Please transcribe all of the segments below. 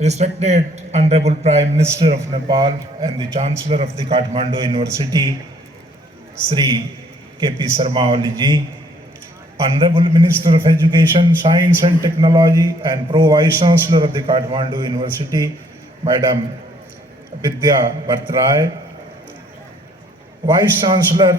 Respected Honorable Prime Minister of Nepal and the Chancellor of the Kathmandu University, Sri K.P. Sarma Oli ji, Honorable Minister of Education, Science and Technology and Pro Vice Chancellor of the Kathmandu University, Madam Vidya Bhattrai, Vice Chancellor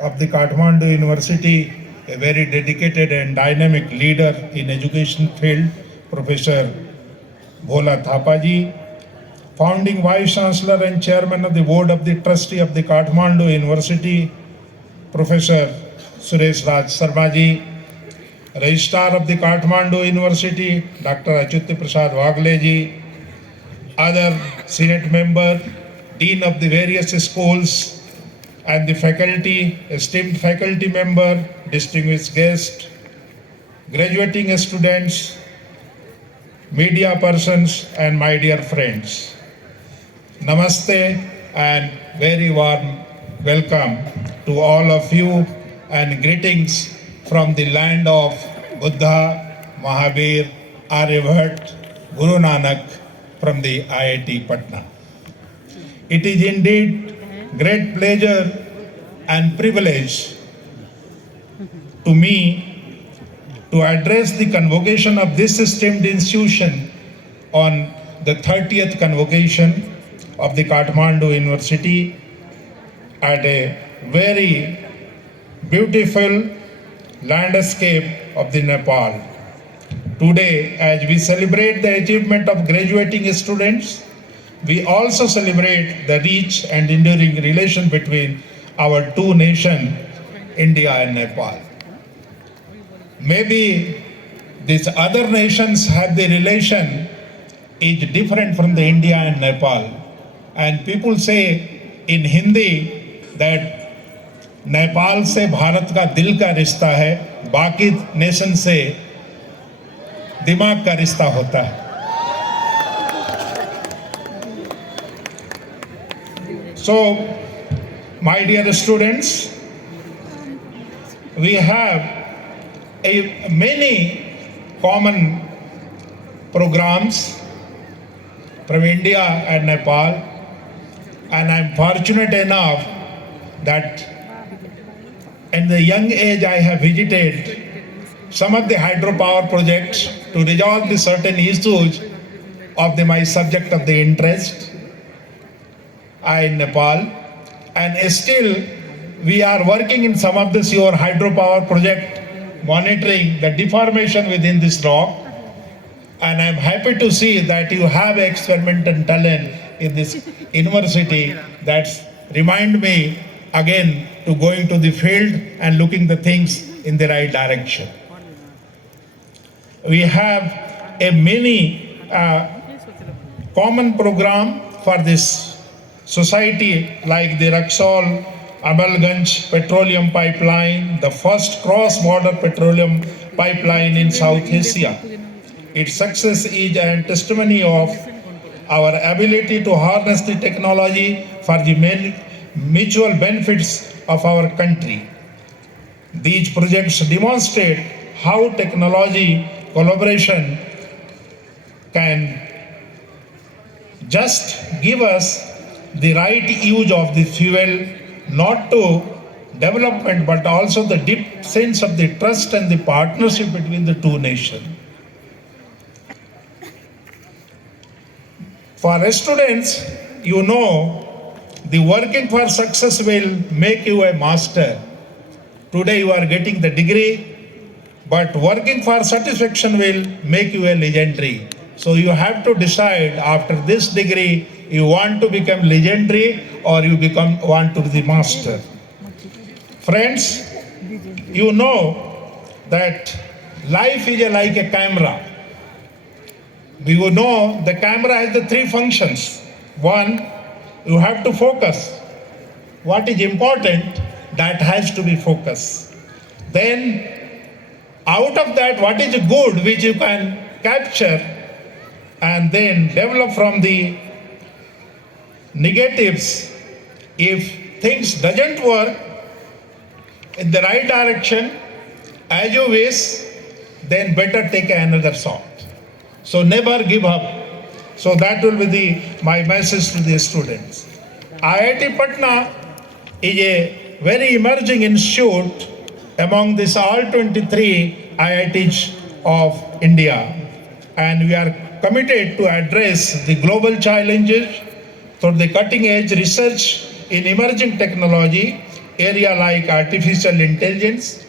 of the Kathmandu University, a very dedicated and dynamic leader in education field, Professor Bhola Thapaji, founding Vice Chancellor and Chairman of the Board of the Trustee of the Kathmandu University, Professor Suresh Raj Sarmaji, Registrar of the Kathmandu University, Dr. Achyut Prasad Wagle, other Senate member, Dean of the various schools, and the faculty, esteemed faculty member, distinguished guests, graduating students, media persons, and my dear friends. Namaste and very warm welcome to all of you and greetings from the land of Buddha, Mahavir, Aryabhat, Guru Nanak from the IIT Patna. It is indeed great pleasure and privilege to me to address the convocation of this esteemed institution on the 30th convocation of the Kathmandu University at a very beautiful landscape of the Nepal. Today, as we celebrate the achievement of graduating students, we also celebrate the rich and enduring relation between our two nations, India and Nepal. Maybe these other nations have the relation is different from the India and Nepal. And people say in Hindi that Nepal से भारत का दिल का रिश्ता है, बाकी nation से दिमाग का रिश्ता होता है. So, my dear students, we have many common programs from India and Nepal, and I'm fortunate enough that in the young age I have visited some of the hydropower projects to resolve the certain issues of my subject of the interest in Nepal, and still we are working in some of this your hydropower project, monitoring the deformation within this rock, and I'm happy to see that you have experimental talent in this university. That remind me again to going to the field and looking the things in the right direction. We have a many common program for this society like the Raxol Amalganj petroleum pipeline, the first cross-border petroleum pipeline in South Asia. Its success is a testimony of our ability to harness the technology for the mutual benefits of our country. These projects demonstrate how technology collaboration can just give us the right use of the fuel, not to development, but also the deep sense of the trust and the partnership between the two nations. For students, you know, the working for success will make you a master. Today you are getting the degree, but working for satisfaction will make you a legendary. So you have to decide after this degree, you want to become legendary or you want to be the master. Friends, you know that life is like a camera. You know the camera has the three functions. One, you have to focus. What is important, that has to be focused. Then out of that, what is good which you can capture and then develop from the negatives. If things doesn't work in the right direction as you wish, then better take another shot. So never give up. So that will be my message to the students. IIT Patna is a very emerging institute among these all 23 IITs of India, and we are committed to address the global challenges through the cutting edge research in emerging technology area like artificial intelligence,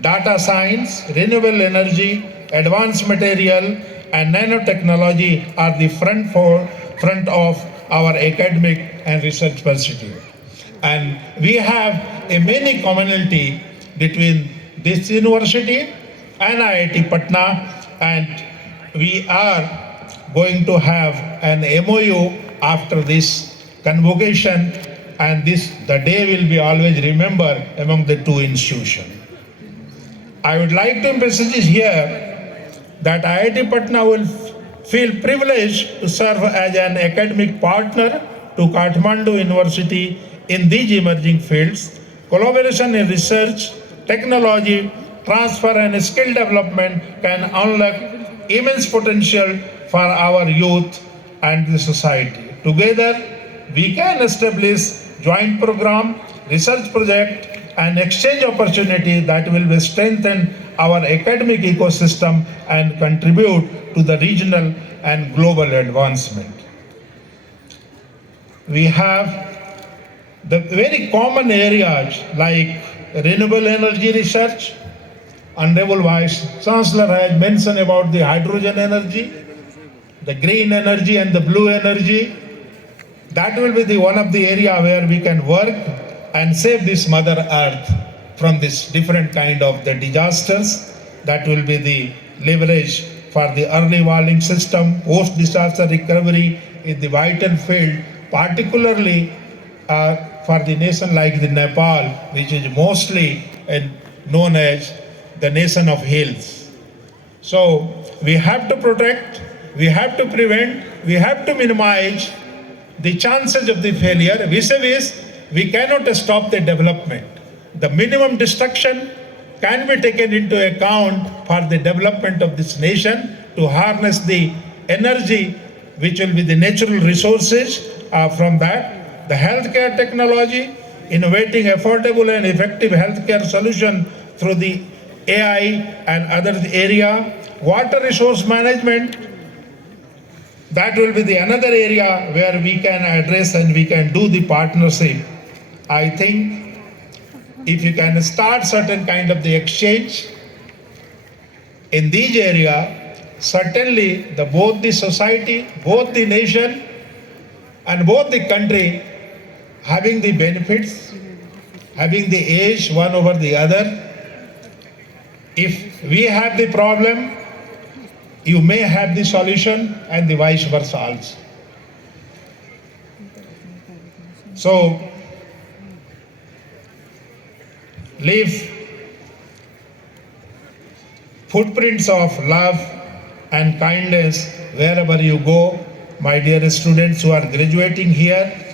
data science, renewable energy, advanced material, and nanotechnology are the front of our academic and research pursuit. And we have a many commonality between this university and IIT Patna, and we are going to have an MOU after this convocation, and the day will be always remembered among the two institutions. I would like to emphasize here that IIT Patna will feel privileged to serve as an academic partner to Kathmandu University in these emerging fields. Collaboration in research, technology, transfer and skill development can unlock immense potential for our youth and the society. Together, we can establish joint program, research project, and exchange opportunity that will strengthen our academic ecosystem and contribute to the regional and global advancement. We have the very common areas like renewable energy research. Honorable Vice Chancellor has mentioned about the hydrogen energy, the green energy and the blue energy. That will be the one of the area where we can work and save this Mother Earth from this different kind of the disasters. That will be the leverage for the early warning system, post-disaster recovery in the vital field, particularly for the nation like the Nepal, which is mostly known as the nation of hills. So we have to protect, we have to prevent, we have to minimize the chances of the failure. Vis-a-vis, we cannot stop the development. The minimum destruction can be taken into account for the development of this nation to harness the energy which will be the natural resources from that. The healthcare technology, innovating affordable and effective healthcare solution through the AI and other area. Water resource management, that will be the another area where we can address and we can do the partnership. I think if you can start certain kind of the exchange in these area, certainly both the society, both the nation and both the country having the benefits, having the edge one over the other. If we have the problem, you may have the solution and the vice versa also. So, leave footprints of love and kindness wherever you go, my dear students who are graduating here.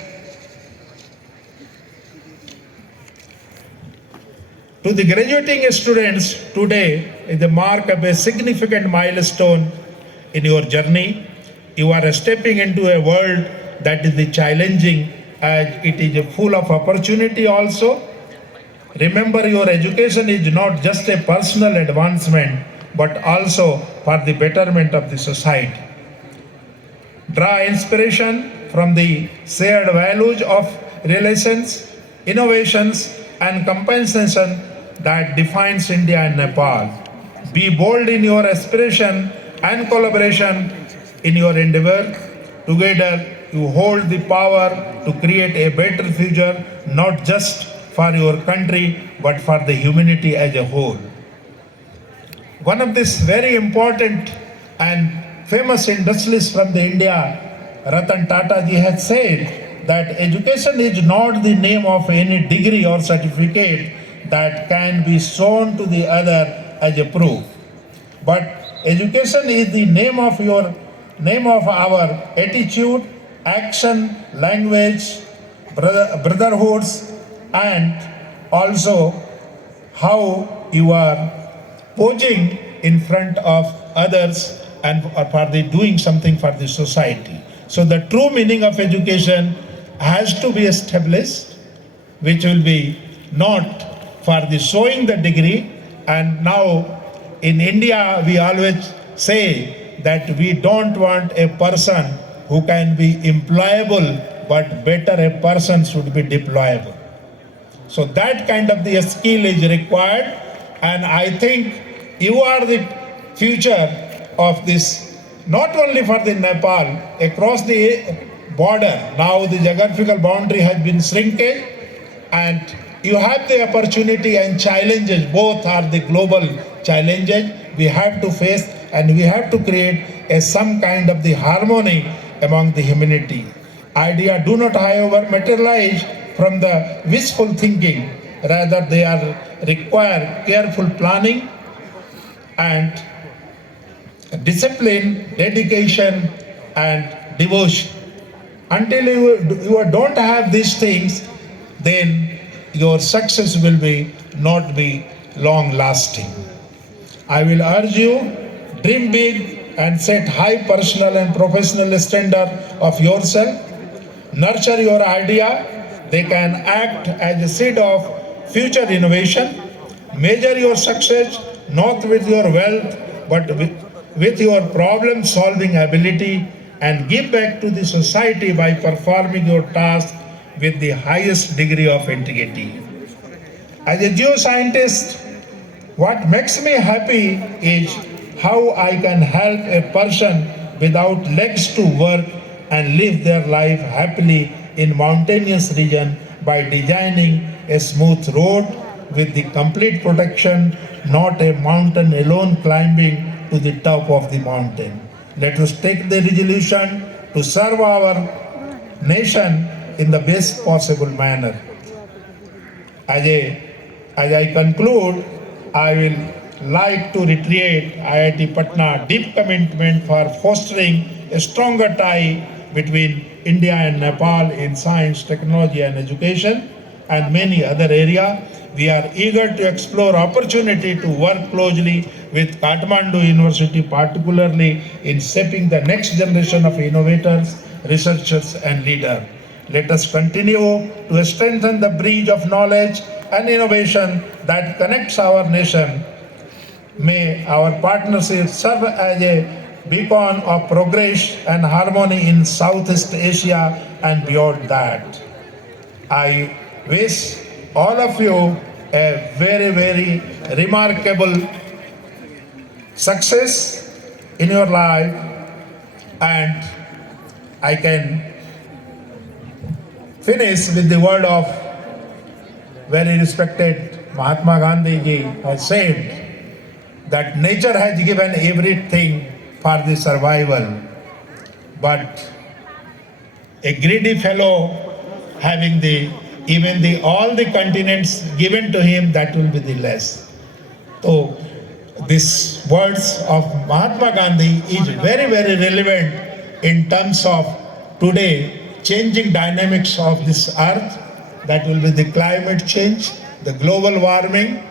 To the graduating students, today is the mark of a significant milestone in your journey. You are stepping into a world that is the challenging as it is full of opportunity also. Remember, your education is not just a personal advancement, but also for the betterment of the society. Draw inspiration from the shared values of relations, innovations, and compensation that defines India and Nepal. Be bold in your aspiration and collaboration in your endeavor. Together, you hold the power to create a better future, not just for your country, but for the humanity as a whole. One of this very important and famous industrialist from the India, Ratan Tata ji, has said that education is not the name of any degree or certificate that can be shown to the other as a proof, but education is the name of our attitude, action, language, brotherhoods, and also how you are posing in front of others and for the doing something for the society. So the true meaning of education has to be established, which will be not for the showing the degree. And now in India we always say that we don't want a person who can be employable, but better a person should be deployable. So that kind of the skill is required, and I think you are the future of this, not only for the Nepal, across the border. Now the geographical boundary has been shrinked, and you have the opportunity and challenges. Both are the global challenges we have to face, and we have to create some kind of the harmony among the humanity. Idea do not, however, materialize from the wishful thinking. Rather, they are require careful planning and discipline, dedication, and devotion. Until you don't have these things, then your success will not be long lasting. I will urge you, dream big and set high personal and professional standard of yourself. Nurture your idea. They can act as a seed of future innovation. Measure your success not with your wealth, but with your problem solving ability, and give back to the society by performing your task with the highest degree of integrity. As a geoscientist, what makes me happy is how I can help a person without legs to work and live their life happily in mountainous region by designing a smooth road with the complete protection, not a mountain alone climbing to the top of the mountain. Let us take the resolution to serve our nation in the best possible manner. As I conclude, I will like to reiterate IIT Patna deep commitment for fostering a stronger tie between India and Nepal in science, technology, and education, and many other areas. We are eager to explore opportunity to work closely with Kathmandu University, particularly in shaping the next generation of innovators, researchers, and leaders. Let us continue to strengthen the bridge of knowledge and innovation that connects our nation. May our partnership serve as a beacon of progress and harmony in Southeast Asia and beyond that. I wish all of you a very, very remarkable success in your life, and I can finish with the word of very respected Mahatma Gandhi ji has said that nature has given everything for the survival, but a greedy fellow having all the continents given to him, that will be the less. So these words of Mahatma Gandhi is very, very relevant in terms of today changing dynamics of this earth. That will be the climate change, the global warming,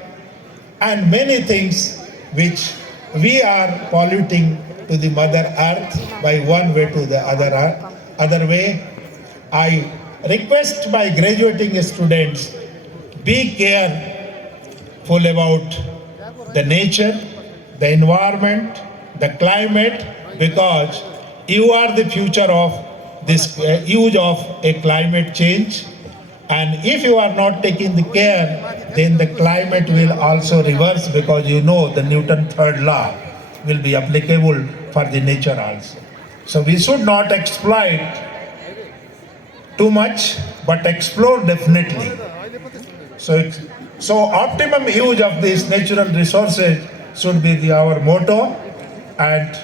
and many things which we are polluting to the mother earth by one way to the other way. I request my graduating students, be careful about the nature, the environment, the climate, because you are the future of this use of a climate change. And if you are not taking the care, then the climate will also reverse, because you know the Newton third law will be applicable for the nature also. So we should not exploit too much, but explore definitely. So optimum use of these natural resources should be our motto, and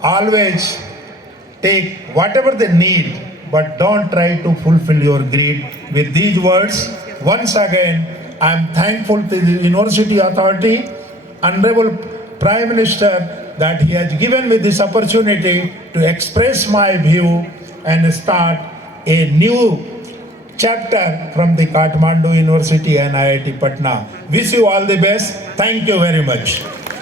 always take whatever they need, but don't try to fulfill your greed. With these words, once again, I am thankful to the University Authority, Honorable Prime Minister, that he has given me this opportunity to express my view and start a new chapter from the Kathmandu University and IIT Patna. Wish you all the best. Thank you very much.